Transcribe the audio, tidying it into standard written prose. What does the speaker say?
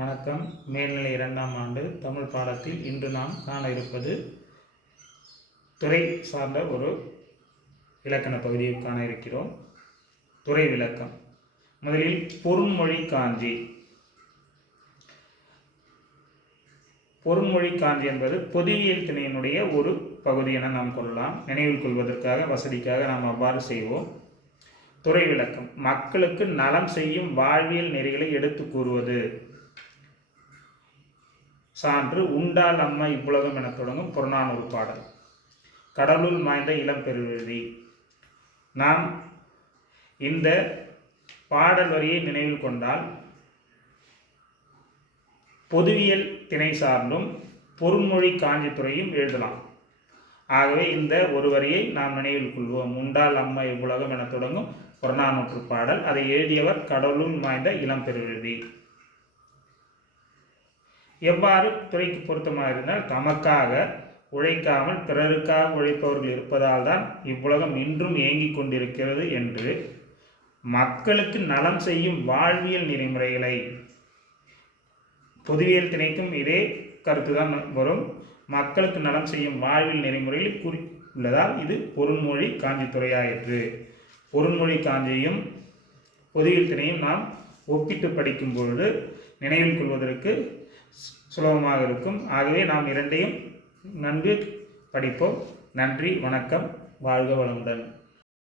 வணக்கம். மேல்நிலை 2ஆம் ஆண்டு தமிழ் பாடத்தில் இன்று நாம் காண இருப்பது துறை சார்ந்த ஒரு இலக்கண பகுதியை காண இருக்கிறோம். துறை விளக்கம். முதலில் பொருண்மொழி காஞ்சி. பொருண்மொழி காஞ்சி என்பது பொதுவியல் திணையினுடைய ஒரு பகுதி என நாம் கொள்ளலாம். நினைவில் கொள்வதற்காக வசதிக்காக நாம் அவ்வாறு செய்வோம். துறை விளக்கம். மக்களுக்கு நலம் செய்யும் வாழ்வியல் நெறிகளை எடுத்து கூறுவது. சான்று உண்டால் அம்மா இவ்வுலகம் என தொடங்கும் புறநானூறு பாடல். கடலுள் மாய்ந்த இளம் பெருவெளி. நாம் இந்த பாடல் வரியை நினைவில் கொண்டால் பொதுவியல் திணை சார்ந்தும் பொருண்மொழி காஞ்சித்துறையும் எழுதலாம். ஆகவே இந்த ஒரு வரியை நாம் நினைவில் கொள்வோம். உண்டால் அம்மா இவ்வுலகம் என தொடங்கும் புறநானூற்று பாடல். அதை எழுதியவர் கடலுள் மாய்ந்த இளம் பெருவெளி. எவ்வாறு துறைக்கு பொருத்தமாக இருந்தால், தமக்காக உழைக்காமல் பிறருக்காக உழைப்பவர்கள் இருப்பதால் தான் இவ்வுலகம் இன்றும் இயங்கிக் கொண்டிருக்கிறது என்று மக்களுக்கு நலம் செய்யும் வாழ்வியல் நெறிமுறைகளை, பொதுவியல் திணைக்கும் இதே கருத்து தான் வரும். மக்களுக்கு நலம் செய்யும் வாழ்வியல் நெறிமுறையில் உள்ளதால் இது பொருண்மொழி காஞ்சி துறையாயிற்று. பொருண்மொழி காஞ்சியும் பொதுவியல் திணையும் நாம் ஒப்பிட்டு படிக்கும் பொழுது நினைவில் கொள்வதற்கு சுலபமாக இருக்கும். ஆகவே நாம் இரண்டையும் நன்கு படிப்போம். நன்றி, வணக்கம், வாழ்க வளமுடன்.